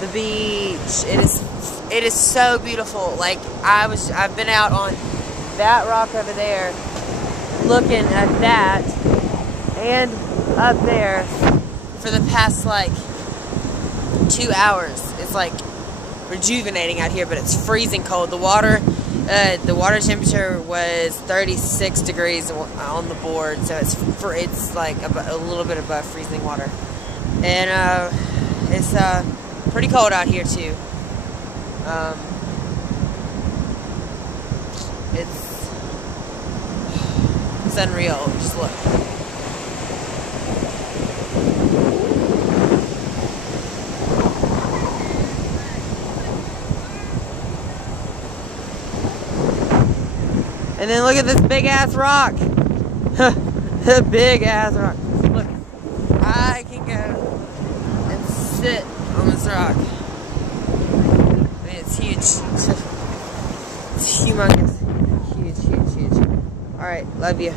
the beach. It is so beautiful. Like I've been out on that rock over there looking at that and up there for the past like 2 hours. It's like rejuvenating out here, but it's freezing cold. The water temperature was 36 degrees on the board, so it's like a little bit above freezing water, and it's pretty cold out here too. It's unreal. Just look. And then look at this big ass rock. The big ass rock. Look, I can go and sit on this rock. I mean, it's huge. It's humongous. Huge, huge, huge. Alright, love you.